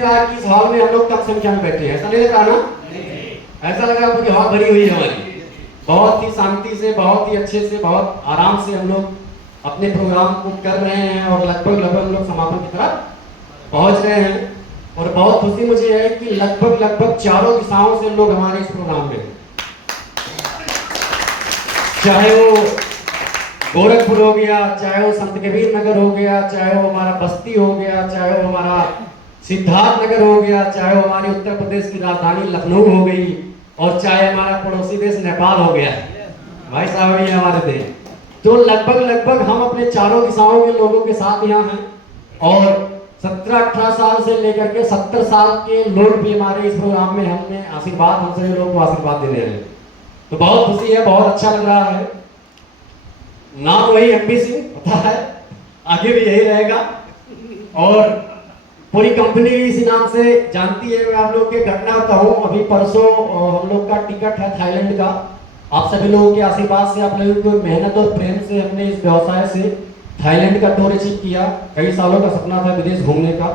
रहा कि इस हॉल में हम लोग कम संख्या में बैठे हैं, ऐसा नहीं लग रहा ना? ऐसा लग रहा पूरी हॉल भरी हुई है हमारी। बहुत ही शांति से, बहुत ही अच्छे से, बहुत आराम से हम लोग अपने प्रोग्राम को कर रहे हैं और लगभग हम लोग समापन की तरफ पहुंच रहे हैं। और बहुत खुशी मुझे है कि लगभग चारों दिशाओं से लोग हमारे इस प्रोग्राम में हैं। चाहे वो गोरखपुर हो गया, चाहे वो संत कबीर नगर हो गया, चाहे वो हमारा बस्ती हो गया, चाहे वो हमारा सिद्धार्थ नगर हो गया, चाहे वो हमारी उत्तर प्रदेश की राजधानी लखनऊ हो गई, और चाहे हमारा पड़ोसी देश नेपाल हो गया। भाई साहब ये हमारे देश, तो लगभग हम अपने चारों दिशाओं के लोगों के साथ यहाँ हैं। और 17-18 साल से लेकर के 70 साल के लोग भी हमारे इस प्रोग्राम में हमने आशीर्वाद, हम सभी लोगों को आशीर्वाद देने हैं। तो बहुत खुशी है, बहुत अच्छा लग रहा है। नाम वही एमपी सिंह पता है, आगे भी यही रहेगा और पूरी कंपनी भी इसी नाम से जानती है। मैं आप लोग के घटना बताऊं, अभी परसों हम लोग का टिकट है थाईलैंड का। आप सभी लोगों के आशीर्वाद से, आप लोगों की मेहनत और प्रेम से हमने इस व्यवसाय से थाईलैंड का टूर अचीव किया। कई सालों का सपना था विदेश घूमने का,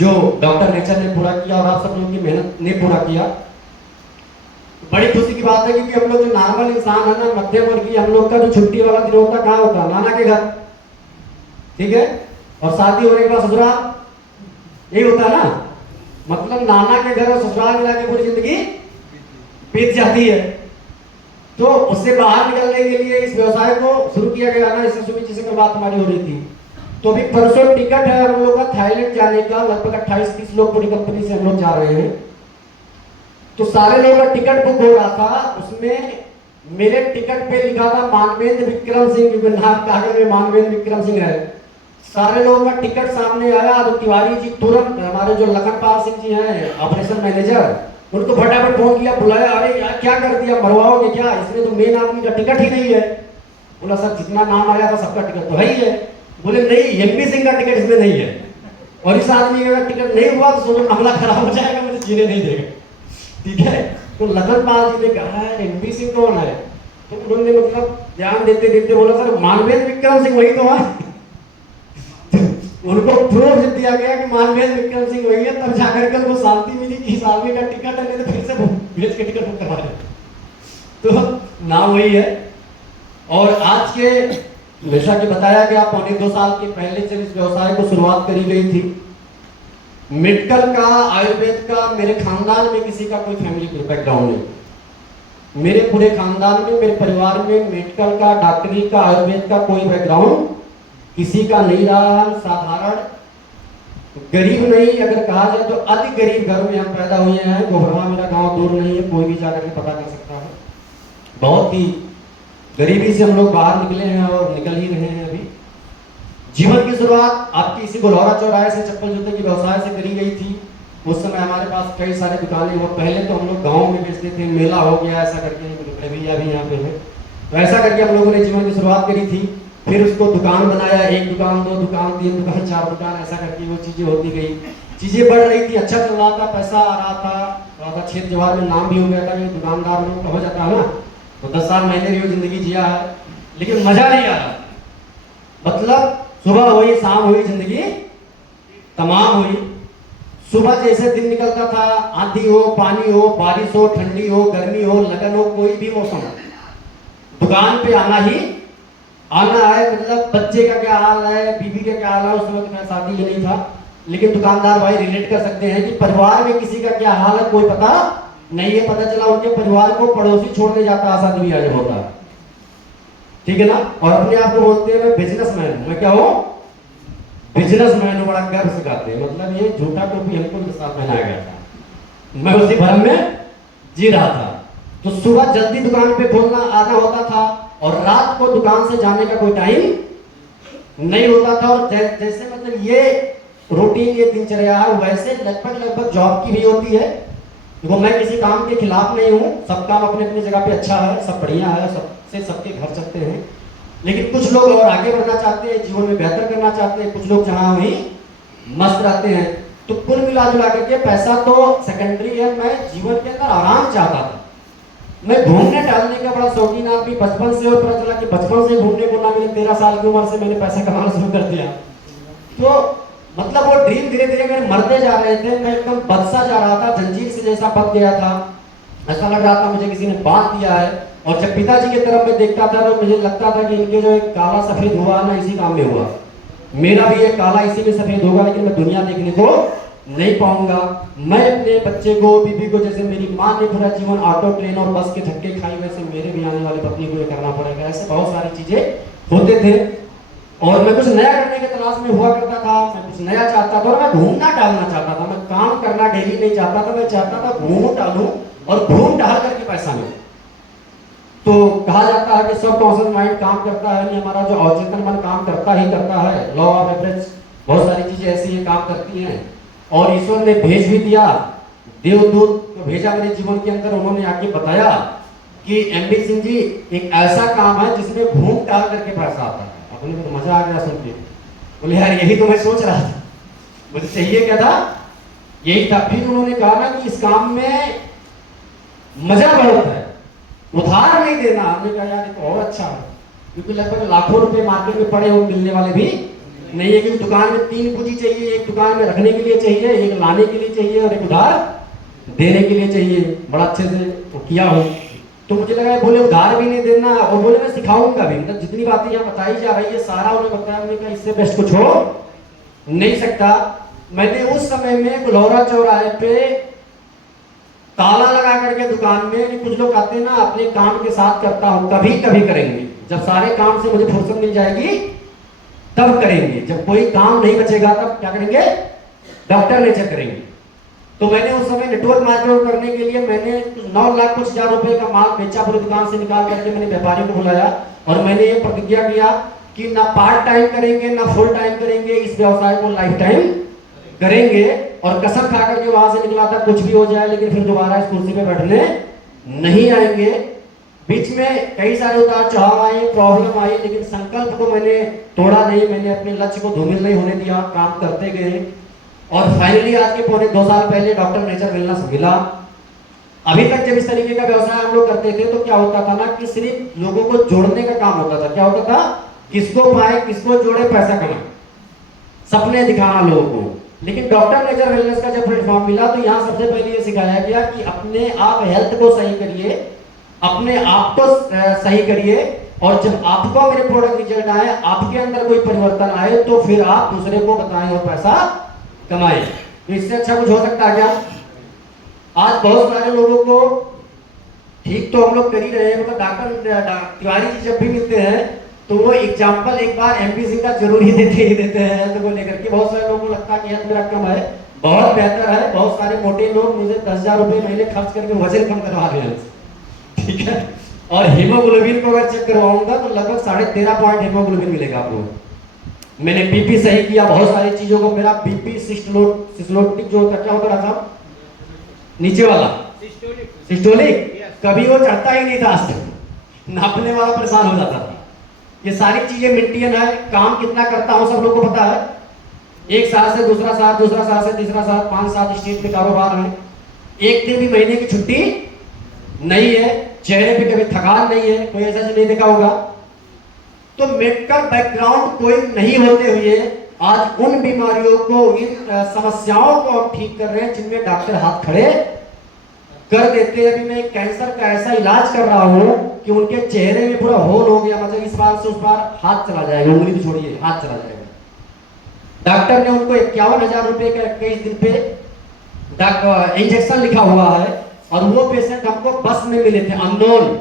जो डॉक्टर नेचर ने पूरा किया और आप सब लोगों की मेहनत ने पूरा किया। बड़ी खुशी की बात है क्योंकि हम लोग जो नॉर्मल इंसान है ना, मध्यम वर्गीय, हम लोग का जो छुट्टी वाला दिन होता कहाँ होता? नाना के घर, ठीक है, और शादी होने के बाद ससुराल, यही होता है ना। मतलब नाना के घर और ससुराल मिला के पूरी जिंदगी बीत जाती है। तो उससे बाहर निकलने के लिए इस व्यवसाय को शुरू किया गया ना, इससे सुमित जी से कल बात हमारी हो रही थी। तो अभी परसों टिकट है हम लोग का थाईलैंड जाने का, लगभग 28-30 लोग पूरी कंपनी से हम लोग जा रहे हैं। तो सारे लोगों का टिकट बुक हो रहा था, उसमें मेरे टिकट पे लिखा था मानवेंद्र विक्रम सिंह, क्योंकि नाम कागज में मानवेंद्र विक्रम सिंह है। सारे लोगों का टिकट सामने आया तो तिवारी जी तुरंत, हमारे जो लखनपाल सिंह जी हैं ऑपरेशन मैनेजर, उनको फटाफट फोन किया, बुलाया, अरे यार क्या कर दिया, मरवाओगे क्या? इसमें तो मेन आदमी का टिकट ही नहीं है। बोला सर जितना नाम आया था सबका टिकट तो है ही है। बोले नहीं, एमपी सिंह का टिकट इसमें नहीं है, और इस आदमी का टिकट नहीं हुआ तो सोचो मामला खराब हो जाएगा, मुझे जीने नहीं देगा, ठीक है। तो लखनपाल जी ने कहा एमपी सिंह कौन है? तो उन्होंने मतलब ध्यान देते देते बोला सर मानवेंद्र विक्रम सिंह वही तो है। उनको प्रूफ दिया गया कि मानवेंद्र विक्रम सिंह वही है, तब जाकर के उनको शांति मिली कि इस आदमी का टिकट है, नहीं तो फिर से भेज के टिकट बुक करवा दे। तो नाम वही है। और आज के जैसा कि बताया गया, 2.25 साल के पहले जब इस व्यवसाय को शुरुआत करी गई थी, मेडिकल का, आयुर्वेद का, मेरे खानदान में किसी का कोई फैमिली बैकग्राउंड नहीं। मेरे पूरे खानदान में, मेरे परिवार में मेडिकल का, डॉक्टरी का, आयुर्वेद का कोई बैकग्राउंड किसी का नहीं रहा। हम साधारण गरीब नहीं, अगर कहा जाए तो अति गरीब घर में हम पैदा हुए हैं। गोबरवा मेरा गांव दूर नहीं है, कोई भी जाकर के पता कर सकता है। बहुत ही गरीबी से हम लोग बाहर निकले हैं और निकल ही रहे हैं। अभी जीवन की शुरुआत आपकी इसी गुलौरा चौराहे से चप्पल जूते की व्यवसाय से करी गई थी। उस समय हमारे पास कई सारे दुकानें, और पहले तो हम लोग गाँव में बेचते थे, मेला हो गया ऐसा करके, भैया भी यहाँ पे है, तो ऐसा करके हम लोगों ने जीवन की शुरुआत करी थी। फिर उसको दुकान बनाया, 1 दुकान, 2 दुकान, 3 दुकान, 4 दुकान, ऐसा करके वो चीजें होती गई, चीजें बढ़ रही थी, अच्छा चल रहा था, पैसा आ रहा था, क्षेत्र जवार में नाम भी हो गया था कि दुकानदार लोग हो जाता है ना। तो 10 साल मैंने भी वो जिंदगी जिया है, लेकिन मजा नहीं आ रहा। मतलब सुबह हुई, शाम हुई, जिंदगी तमाम हुई। सुबह जैसे दिन निकलता था, आंधी हो, पानी हो, बारिश हो, ठंडी हो, गर्मी हो, लगन हो, कोई भी मौसम, दुकान पे आना ही आना है। मतलब बच्चे का क्या हाल है, बीवी का क्या हाल है, उस वक्त मेरा शादी ही नहीं था, लेकिन दुकानदार भाई रिलेट कर सकते हैं कि परिवार में किसी का क्या हाल है कोई पता नहीं है। पता चला उनके परिवार को पड़ोसी छोड़ने जाता शादी भी आज होता है, ठीक है ना। और अपने आप को बोलते हैं मैं बिजनेसमैन हूं। मैं क्या हूं? बिजनेसमैन हूं, बड़ा गर्व से कहते हैं। मतलब ये झूठा टोपी हमको के साथ पहनाया गया था, मैं उसी भ्रम में जी रहा था। तो सुबह जल्दी दुकान पे खोलना आना होता था, और रात को दुकान से जाने का कोई टाइम नहीं होता था। और जैसे मतलब ये रूटीन, ये दिनचर्या है, वैसे लगभग जॉब की भी होती है। देखो मैं किसी काम के खिलाफ नहीं हूँ, सब काम अपने अपनी जगह पे अच्छा है, सब बढ़िया है, सबसे सबके घर चलते हैं। लेकिन कुछ लोग और आगे बढ़ना चाहते हैं, जीवन में बेहतर करना चाहते हैं, कुछ लोग जहाँ वहीं मस्त रहते हैं। तो कुल मिला जुला करके पैसा तो सेकेंडरी है, मैं जीवन के अंदर आराम चाहता था। मैं घूमने टहलने का बड़ा शौकीन आदमी बचपन से, और पता चला कि बचपन से घूमने को ना मिले, 13 साल की उम्र से मैंने पैसा कमाना शुरू कर दिया। तो मतलब वो ड्रीम धीरे धीरे मेरे मरते जा रहे थे, मैं एकदम बदसा जा रहा था, जंजीर से जैसा बंध गया था, ऐसा लग रहा था मुझे किसी ने बांध दिया है। और जब पिताजी की तरफ मैं देखता था तो मुझे लगता था कि इनके जो एक काला सफेद हुआ ना, इसी काम में हुआ, मेरा भी एक काला इसी में सफेद होगा, लेकिन मैं दुनिया देखने को नहीं पाऊंगा। मैं अपने बच्चे को, बीबी को, जैसे मेरी माँ ने पूरा जीवन ऑटो, ट्रेन और बस के धक्के खाई, वैसे मेरे भी आने वाले पत्नी को ये करना पड़ेगा। ऐसे बहुत सारी चीजें होते थे और मैं कुछ नया करने की तलाश में हुआ करता था, मैं कुछ नया चाहता था और मैं घूमना टहलना चाहता था। मैं काम करना डेली नहीं चाहता था, मैं चाहता था घूमूं टहलूं और घूम टहल करके पैसा मिले। तो कहा जाता है कि सब कॉन्शियस माइंड काम करता है नहीं, हमारा जो अवचेतन मन काम करता ही करता है। लॉ ऑफ एवरेज, बहुत सारी चीजें ऐसी हैं काम करती हैं। और ईश्वर ने भेज भी दिया, देवदूत को भेजा मेरे जीवन के अंदर, उन्होंने आके बताया कि एमडी सिंह जी एक ऐसा काम है जिसमें घूम टहल करके पैसा आता है। अपने को तो मजा आ गया सुन के, बोले यार यही तो मैं सोच रहा था, मुझे चाहिए क्या था, यही था। फिर उन्होंने कहा ना कि इस काम में मजा बहुत है, उधार नहीं देना। हमने कहा यार ये तो और अच्छा है, क्योंकि लगभग लाखों रुपए मार्केट में पड़े हो मिलने वाले भी नहीं है। क्योंकि दुकान में 3 पूंजी चाहिए, एक दुकान में रखने के लिए चाहिए, एक लाने के लिए चाहिए और एक उधार देने के लिए चाहिए। बड़ा अच्छे से तो किया हो। तो मुझे लगा बोले उधार भी नहीं देना, और बोले मैं सिखाऊंगा भी, मतलब जितनी बातें यहाँ बताई जा रही है सारा उन्हें बताया। मैंने कहा इससे बेस्ट कुछ हो नहीं सकता। मैंने उस समय में गुलौरा चौराहे पे ताला लगा करके दुकान में, कुछ लोग कहते हैं ना अपने काम के साथ करता हूं, कभी कभी करेंगे, जब सारे काम से मुझे फुर्सत मिल जाएगी तब करेंगे, जब कोई काम नहीं बचेगा तब क्या करेंगे, डॉक्टर नेचर करेंगे। तो मैंने उस समय नेटवर्क मार्केटिंग करने के लिए मैंने 9 लाख कुछ हजार रुपए का माल बेचा, पूरी दुकान से निकाल करके मैंने व्यापारी को बुलाया और मैंने ये प्रतिज्ञा किया कि ना पार्ट टाइम करेंगे ना फुल टाइम करेंगे, इस व्यवसाय को लाइफ टाइम करेंगे। और कसम खा करके वहां से निकला था, कुछ भी हो जाए लेकिन फिर दोबारा इस कुर्सी पे बैठने नहीं आएंगे। बीच में कई सारे उतार चढ़ाव आए, प्रॉब्लम आई, लेकिन संकल्प को मैंने तोड़ा नहीं, मैंने अपने लक्ष्य को धूमिल नहीं होने दिया, काम करते गए। और फाइनली आज के पौने 2 साल पहले डॉक्टर नेचर वेलनेस मिला। अभी तक जब इस तरीके का व्यवसाय हम लोग करते थे तो क्या होता था ना कि सिर्फ लोगों को जोड़ने का काम होता था। क्या होता था, किसको पाए, किसको जोड़े, पैसा कमाए, सपने दिखाना लोगों को। लेकिन डॉक्टर नेचर वेलनेस का जब प्लेटफॉर्म मिला तो यहाँ सबसे पहले ये सिखाया गया कि अपने आप हेल्थ को सही करिए, अपने आप को सही करिए, और जब आपको मेरे प्रोडक्ट रिजल्ट आए, आपके अंदर कोई परिवर्तन आए, तो फिर आप दूसरे को बताएं और पैसा कमाएं। तो इससे अच्छा कुछ हो सकता है क्या? आज बहुत सारे लोगों को ठीक तो हम लोग कर ही रहे हैं, मतलब डॉक्टर तिवारी जी जब भी मिलते हैं तो वो एग्जाम्पल एक बार एमपी सिंह का जरूर ही देते हैं हेल्थ को लेकर के। बहुत सारे लोगों को लगता है कि हेल्थ मेरा कम है, बहुत बेहतर है। बहुत सारे मोटे लोग मुझे 10,000 रुपए महीने खर्च करके वजन कम करवा रहे हैं, ठीक है। और हीमोग्लोबिन को अगर चेक करवाऊंगा तो लगभग 13.5 पॉइंट हीमोग्लोबिन मिलेगा आपको। मैंने बीपी सही किया, बहुत सारी चीजों को, मेरा बीपी सिस्टोलिक जो होता, क्या होता रहा था, नीचे वाला सिस्टोलिक, कभी वो चढ़ता ही नहीं था, आज तक नापने वाला परेशान हो जाता था। ये सारी चीजें मेंटेन है। काम कितना करता हूं सब लोग को पता है, एक साल से दूसरा साल, दूसरा साल से तीसरा साल, 5-7 स्टेट में कारोबार है। एक दिन भी महीने की छुट्टी नहीं है, चेहरे पे कभी थकान नहीं है, कोई ऐसा नहीं देखा होगा। तो मेडिकल बैकग्राउंड कोई नहीं होते हुए आज उन बीमारियों को, इन समस्याओं को हम ठीक कर रहे हैं जिनमें डॉक्टर हाथ खड़े कर देते हैं। अभी मैं कैंसर का ऐसा इलाज कर रहा हूं कि उनके चेहरे में पूरा होल हो गया, मतलब इस बार से उस बार हाथ चला जाएगा, उंगली तो छोड़िए, हाथ चला जाएगा। डॉक्टर ने उनको 51,000 रुपए का 21 दिन पे इंजेक्शन लिखा हुआ है, और वो पेशेंट हमको बस में मिले थे, अननोन,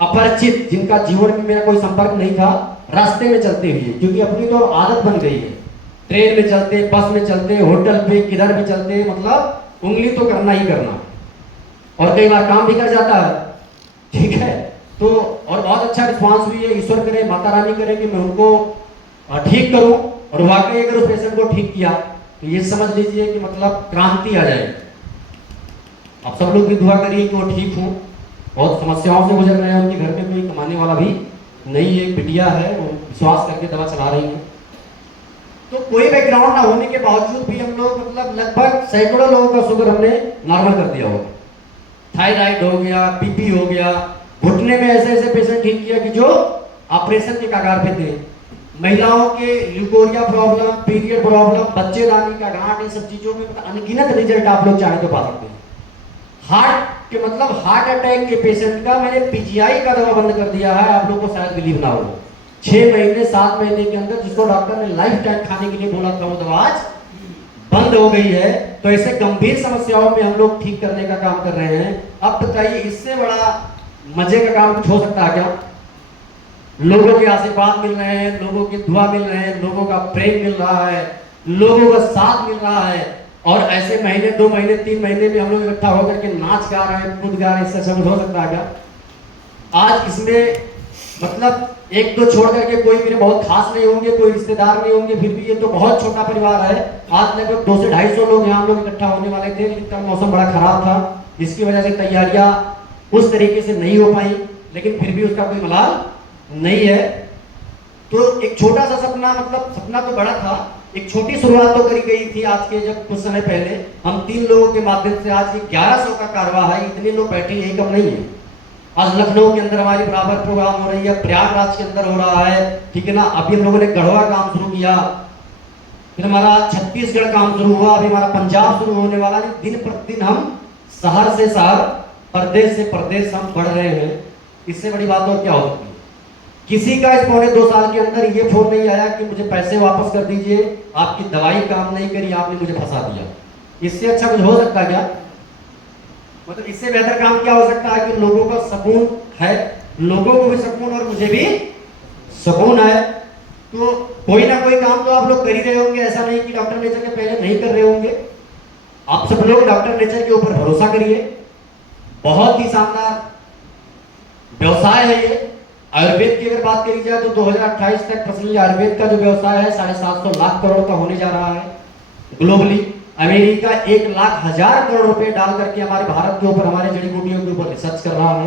अपरिचित, जिनका जीवन में मेरा कोई संपर्क नहीं था, रास्ते में चलते हुए, क्योंकि अपनी तो आदत बन गई है, ट्रेन में चलते, बस में चलते, होटल पे, किधर भी चलते, मतलब उंगली तो करना ही करना, और कई बार काम भी कर जाता है, ठीक है। तो और बहुत अच्छा रिस्पांस हुई है, ईश्वर करे, माता रानी करे कि मैं उनको ठीक करूं, और वाकई अगर उस पेशेंट को ठीक किया तो ये समझ लीजिए कि मतलब क्रांति आ जाएगी। आप सब लोग भी दुआ करिए कि वो ठीक हो। बहुत समस्याओं से गुजर रहे हैं, उनके घर में कोई कमाने वाला भी नहीं है, बिटिया है, वो विश्वास करके दवा चला रही है। तो कोई बैकग्राउंड ना होने के बावजूद भी हम लोग मतलब लगभग सैकड़ों लोगों का शुगर हमने नॉर्मल कर दिया होगा। थायराइड हो गया, बीपी हो गया, घुटने में ऐसे ऐसे पेशेंट ठीक किया कि जो ऑपरेशन के कगार पे थे। महिलाओं के ल्यूकोरिया प्रॉब्लम, पीरियड प्रॉब्लम, बच्चेदानी का गांठ, इन सब चीजों में अनगिनत रिजल्ट आप लोग चाहे तो पा सकते हैं। हार्ट के मतलब हार्ट अटैक के पेशेंट का मैंने पीजीआई का दवा बंद कर दिया है, आप लोग को शायद बिलीव ना हो। 6 महीने 7 महीने के अंदर जिसको डॉक्टर ने लाइफ टाइम खाने के लिए बोला था वो दवा आज बंद हो गई है। तो ऐसे गंभीर समस्याओं में हम लोग ठीक करने का काम कर रहे हैं। अब बताइए इससे बड़ा मजे का काम कुछ हो सकता है क्या? लोगों के आशीर्वाद मिल रहे हैं, लोगों की दुआ मिल रहे हैं, लोगों का प्रेम मिल रहा है, लोगों का साथ मिल रहा है, और ऐसे महीने 2 महीने 3 महीने में हम लोग इकट्ठा होकर के नाच गा रहे हैं, कूद गा रहे हैं, इससे सब हो सकता है क्या? आज इसमें मतलब एक दो छोड़ करके कोई मेरे बहुत खास नहीं होंगे, कोई रिश्तेदार नहीं होंगे, फिर भी ये तो बहुत छोटा परिवार है। आज लगभग 200 से 250 लोग यहाँ हम लोग इकट्ठा होने वाले थे, लेकिन मौसम बड़ा खराब था, इसकी वजह से तैयारियां उस तरीके से नहीं हो पाई, लेकिन फिर भी उसका कोई मलाल नहीं है। तो एक छोटा सा सपना, मतलब सपना तो बड़ा था, एक छोटी शुरुआत तो करी गई थी आज के जब कुछ समय पहले हम 3 लोगों के माध्यम से आज 1100 का कारवा है, इतने लोग बैठे, यही कम नहीं है। आज लखनऊ के अंदर हमारी बराबर प्रोग्राम हो रही है, प्रयागराज के अंदर हो रहा है, ठीक है ना। अभी हम लोगों ने गढ़वा काम शुरू किया, फिर हमारा छत्तीसगढ़ काम शुरू हुआ, अभी हमारा पंजाब शुरू होने वाला है। दिन प्रतिदिन हम शहर से शहर, प्रदेश से प्रदेश हम बढ़ रहे हैं। इससे बड़ी बात और क्या हो सकती है? किसी का इस 2.25 साल के अंदर ये फोन नहीं आया कि मुझे पैसे वापस कर दीजिए, आपकी दवाई काम नहीं करी, आपने मुझे फंसा दिया। इससे अच्छा कुछ हो सकता है क्या? मतलब इससे बेहतर काम क्या हो सकता है कि लोगों का सुकून है, लोगों को भी सुकून और मुझे भी सुकून है। तो कोई ना कोई काम तो आप लोग कर ही रहे होंगे, ऐसा नहीं कि डॉक्टर नेचर के पहले नहीं कर रहे होंगे। आप सब लोग डॉक्टर नेचर के ऊपर भरोसा करिए, बहुत ही शानदार व्यवसाय है ये। आयुर्वेद की अगर बात करी जाए तो 2028 तक पर्सनली आयुर्वेद का जो व्यवसाय है 750 लाख करोड़ का होने जा रहा है ग्लोबली। अमेरिका 1,00,000 करोड़ रुपए डाल करके हमारे भारत के ऊपर, हमारे जड़ी बूटियों के ऊपर रिसर्च कर रहा है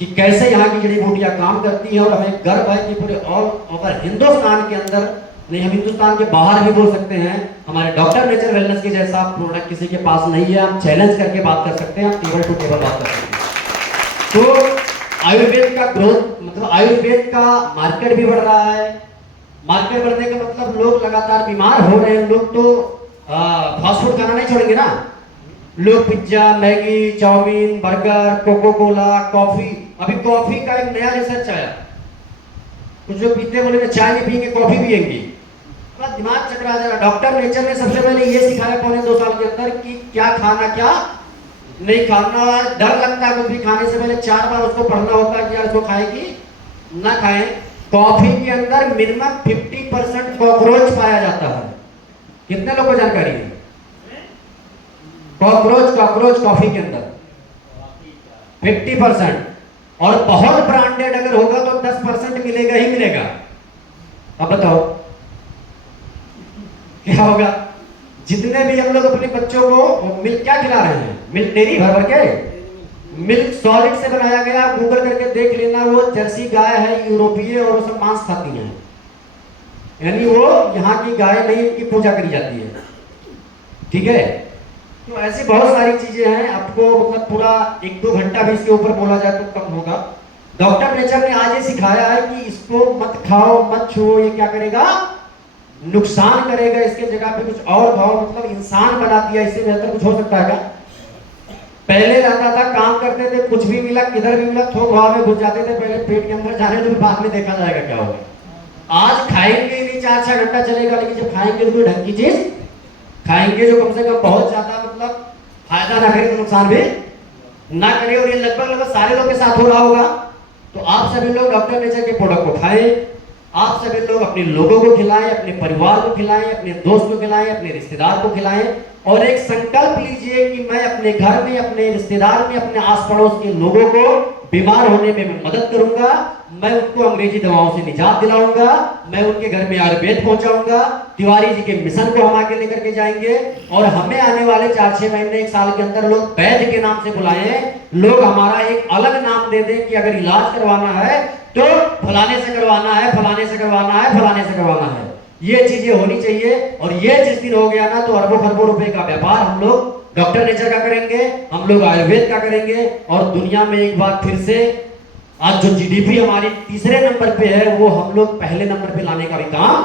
कि कैसे यहाँ की जड़ी बूटियां काम करती हैं। और हमें गर्व है कि पूरे ऑल ओवर हिंदुस्तान के अंदर नहीं, हम हिंदुस्तान के बाहर भी बोल सकते हैं, हमारे डॉक्टर नेचर वेलनेस के जैसा प्रोडक्ट किसी के पास नहीं है। हम चैलेंज करके बात कर सकते हैं, हम टेबल टू टेबल बात कर सकते हैं। तो आयुर्वेद का ग्रोथ, मतलब आयुर्वेद का मार्केट भी बढ़ रहा है। मार्केट बढ़ने का मतलब लोग लगातार बीमार हो रहे हैं। लोग तो फास्ट फूड खाना नहीं छोड़ेंगे ना, लोग pizza, Maggi, chowmein, burger, Coca, cola. अभी कॉफी का एक नया रिसर्च आया, कुछ जो पीते बोले चाय नहीं पियेंगे, कॉफी पियेंगे, थोड़ा दिमाग चकरा जाएगा। डॉक्टर नेचर ने सबसे पहले ये सिखाया 2.25 साल के अंदर कि क्या खाना क्या नहीं खाना। डर लगता है कुछ भी खाने से पहले 4 बार उसको पढ़ना होता है कि यार इसको खाएं कि ना खाएं। कॉफी के अंदर मिनिमम 50% कॉकरोच पाया जाता है। कितने लोगों को जानकारी है? कॉकरोच कॉफी के अंदर 50%, और बहुत ब्रांडेड अगर होगा तो 10% मिलेगा ही मिलेगा। अब बताओ क्या होगा? जितने भी हम लोग अपने बच्चों को मिल्क क्या खिला रहे हैं, मिल्क डेयरी भर भर के, मिल्क सॉलिड से बनाया गया, गूगल करके देख लेना, वो जर्सी गाय है, यूरोपीय, और वो सब मांस खाती हैं, यानी वो यहाँ की गाय नहीं, इनकी पूजा करी जाती है, ठीक है। तो ऐसी बहुत सारी चीजें हैं, आपको मतलब पूरा 1-2 घंटा भी इसके ऊपर बोला जाए तो कम होगा। डॉक्टर नेचर ने आज ये सिखाया है कि इसको मत खाओ, मत छुओ, ये क्या करेगा? नुकसान करेगा। इसके जगह पे कुछ और खाओ, मतलब इंसान बना दिया। इससे बेहतर कुछ हो सकता है क्या? पहले रहता था, काम करते थे, कुछ भी मिला, किधर भी मिला, थोक भाव में घुस जाते थे, पहले पेट के अंदर जाने तो बाद में देखा जाएगा क्या होगा। आज खाएंगे नहीं, 4-6 घंटा चलेगा, लेकिन जब खाएंगे तो कोई ढंग की चीज खाएंगे जो कम से कम बहुत ज्यादा मतलब फायदा ना करे तो नुकसान भी ना करे। और ये लगभग सारे लोग के साथ हो रहा होगा। तो आप सभी लोग डॉक्टर नेचर के प्रोडक्ट को खाएं, आप सभी लोग अपने लोगों को खिलाएं, अपने परिवार को खिलाएं, अपने दोस्त को खिलाएं, अपने रिश्तेदार को खिलाएं, और एक संकल्प लीजिए कि मैं अपने घर में, अपने रिश्तेदार में, अपने आस पड़ोस के लोगों को बीमार होने में मैं मदद करूंगा, मैं उनको अंग्रेजी दवाओं से निजात दिलाऊंगा, मैं उनके घर में आयुर्वेद पहुंचाऊंगा। तिवारी जी के मिशन को हम आगे लेकर के जाएंगे, और हमें आने वाले 4-6 महीने, 1 साल के अंदर लोग वैद्य के नाम से बुलाएं, लोग हमारा एक अलग नाम दे दें कि अगर इलाज करवाना है तो फलाने से करवाना है, फलाने से करवाना है, फलाने से करवाना है। ये चीजें होनी चाहिए। और ये जिस दिन हो गया ना, तो अरबों खरबों रुपए का व्यापार हम लोग डॉक्टर नेचर का करेंगे, हम लोग आयुर्वेद का करेंगे, और दुनिया में एक बार फिर से आज जो जीडीपी हमारी तीसरे नंबर पे है वो हम लोग पहले नंबर पे लाने का भी काम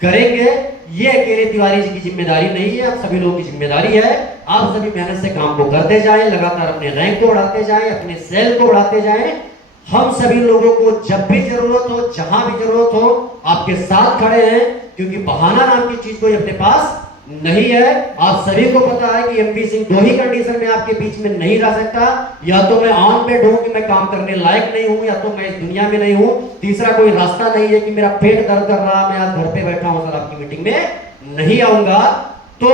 करेंगे। ये अकेले तिवारी जी की जिम्मेदारी नहीं है, आप सभी लोगों की जिम्मेदारी है। आप सभी मेहनत से काम को करते जाएं, लगातार अपने रैंक को बढ़ाते जाएं, अपने सेल को बढ़ाते जाएं। हम सभी लोगों को जब भी जरूरत हो, जहां भी जरूरत हो, आपके साथ खड़े हैं, क्योंकि बहाना नाम की चीज कोई अपने पास नहीं है। आप सभी को पता है कि एमवी सिंह दो ही कंडीशन में आपके बीच में नहीं रह सकता, या तो मैं ऑन पेड हूं कि मैं काम करने लायक नहीं हूं, या तो मैं इस दुनिया में नहीं हूं। तीसरा कोई रास्ता नहीं है कि मेरा पेट दर्द कर रहा, मैं आज घर पे बैठा हूं, सर आपकी मीटिंग में नहीं आऊंगा। तो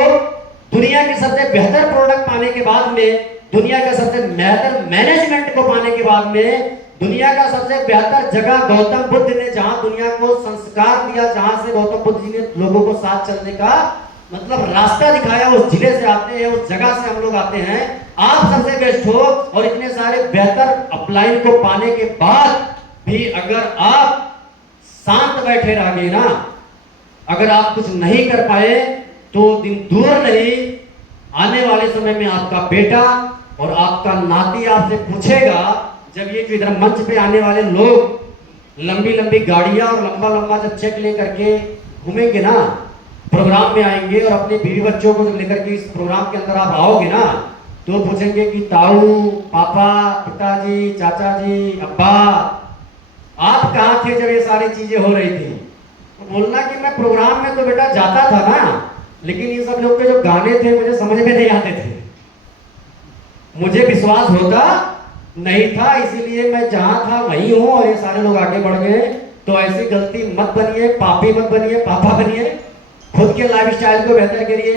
दुनिया के सबसे बेहतर प्रोडक्ट पाने के बाद में, दुनिया का सबसे बेहतर मैनेजमेंट को पाने के बाद में, दुनिया का सबसे बेहतर जगह गौतम बुद्ध ने जहां दुनिया को संस्कार दिया, जहां से गौतम बुद्ध जी ने लोगों को साथ चलने का मतलब रास्ता दिखाया, उस जिले से आते हैं, उस जगह से हम लोग आते हैं। आप सबसे बेस्ट हो, और इतने सारे बेहतर अपलाइन को पाने के बाद भी अगर आप शांत बैठे रह गए ना, अगर आप कुछ नहीं कर पाए, तो दिन दूर नहीं, आने वाले समय में आपका बेटा और आपका नाती आपसे पूछेगा, जब ये जो इधर मंच पे आने वाले लोग लंबी लंबी गाड़ियां और लंबा लंबा जब चेक लेकर के घूमेंगे ना, प्रोग्राम में आएंगे, और अपने बीवी बच्चों को जब लेकर के इस प्रोग्राम के अंदर आप आओगे ना, तो पूछेंगे कि ताऊ, पापा, पिताजी, चाचा जी, अब्बा, आप कहाँ थे जब ये सारी चीजें हो रही थी? तो बोलना कि मैं प्रोग्राम में तो बेटा जाता था ना, लेकिन ये सब लोग के जो गाने थे मुझे समझ में नहीं आते थे, मुझे विश्वास होता नहीं था, इसीलिए मैं जहां था वहीं हूं, और ये सारे लोग आगे बढ़ गए। तो ऐसी गलती मत बनिए, पापी मत बनिए, पापा बनिए। खुद के लाइफस्टाइल को बेहतर करिए,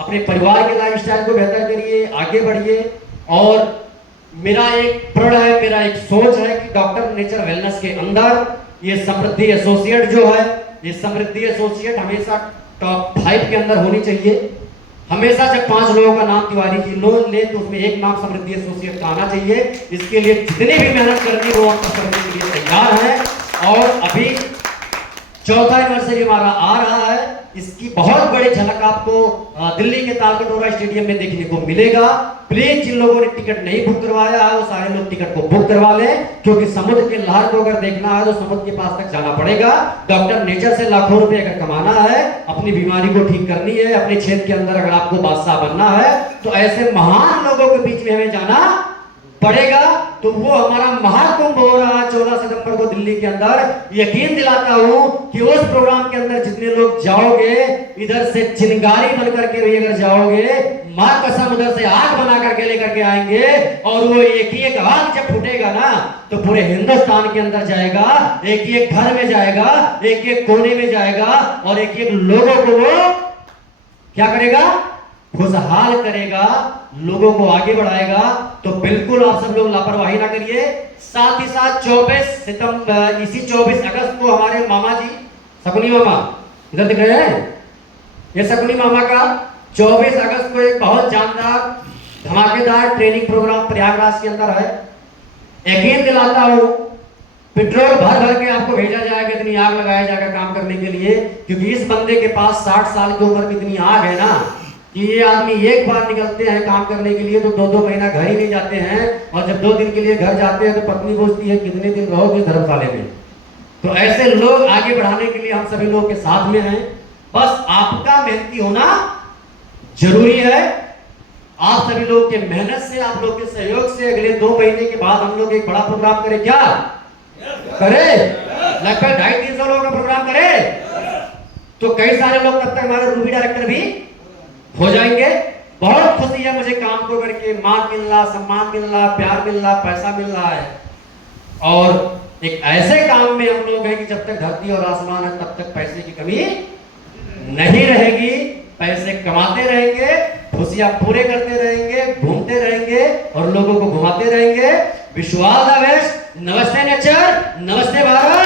अपने परिवार के लाइफस्टाइल को बेहतर करिए, आगे बढ़िए। और मेरा एक प्रण है, मेरा एक सोच है कि डॉक्टर नेचर वेलनेस के अंदर ये समृद्धि एसोसिएट जो है, ये समृद्धि एसोसिएट हमेशा टॉप 5 के अंदर होनी चाहिए। हमेशा जब 5 लोगों का नाम तिवारी जी लोन ले, तो उसमें एक नाम समृद्धि एसोसिएट का आना चाहिए। इसके लिए जितनी भी मेहनत करनी वो हम करने के लिए तैयार है। और अभी 4था एनिवर्सरी हमारा आ रहा है, इसकी बहुत बड़ी झलक आपको दिल्ली के तालकटोरा स्टेडियम में देखने को मिलेगा। प्लीज जिन लोगों ने टिकट नहीं बुक करवाया है वो सारे लोग टिकट को बुक करवा लें, क्योंकि समुद्र के लहर को अगर देखना है तो समुद्र के पास तक जाना पड़ेगा। डॉक्टर नेचर से लाखों रुपए अगर कमाना है, अपनी बीमारी को ठीक करनी है, अपने क्षेत्र के अंदर अगर आपको बादशाह बनना है, तो ऐसे महान लोगों के बीच में हमें जाना पड़ेगा। तो वो हमारा महाकुंभ हो रहा है 14 सितंबर को दिल्ली के अंदर। यकीन दिलाता हूं कि उस प्रोग्राम के अंदर जितने लोग जाओगे, इधर से चिंगारी बन करके भी अगर जाओगे, मां कसम उधर से आग बना करके लेकर के आएंगे, और वो एक ही एक आग जब फूटेगा ना, तो पूरे हिंदुस्तान के अंदर जाएगा, एक ही एक घर में जाएगा, एक ही एक कोने में जाएगा, और एक एक लोगों को वो क्या करेगा? खुशहाल करेगा, लोगों को आगे बढ़ाएगा। तो बिल्कुल आप सब लोग लापरवाही ना करिए। साथ ही साथ 24 सितंबर, इसी 24 अगस्त को हमारे मामा जी, शकुनी मामा इधर दिख रहे हैं, ये शकुनी मामा का 24 अगस्त को एक बहुत जानदार धमाकेदार ट्रेनिंग प्रोग्राम प्रयागराज के अंदर है। यकीन दिलाता हूं, पेट्रोल भर भर के आपको भेजा जाएगा, इतनी आग लगाया जाएगा काम करने के लिए, क्योंकि इस बंदे के पास 60 साल की उम्र की इतनी आग है ना, कि ये आदमी एक बार निकलते हैं काम करने के लिए तो 2-2 महीना घर ही नहीं जाते हैं, और जब 2 दिन के लिए घर जाते हैं तो पत्नी पूछती है कितने दिन रहोगे धर्मशाला में। तो ऐसे लोग आगे बढ़ाने के लिए हम सभी लोग के साथ में हैं। बस आपका मेहनती होना जरूरी है। आप सभी लोग के मेहनत से, आप लोग के सहयोग से अगले 2 महीने के बाद हम लोग एक बड़ा प्रोग्राम करें। क्या करें? लगभग 250-300 लोगों का प्रोग्राम करें, तो कई सारे लोग तब तक हमारे रूबी डायरेक्टर भी हो जाएंगे। बहुत खुशी है मुझे काम को करके, मान मिल रहा, सम्मान मिल रहा, प्यार मिल रहा, पैसा मिल रहा है। और एक ऐसे काम में हम लोग हैं कि जब तक धरती और आसमान है तब तक पैसे की कमी नहीं रहेगी। पैसे कमाते रहेंगे, खुशियां पूरे करते रहेंगे, घूमते रहेंगे और लोगों को घुमाते रहेंगे। विश्वास द बेस्ट। नमस्ते नेचर, नमस्ते भारत।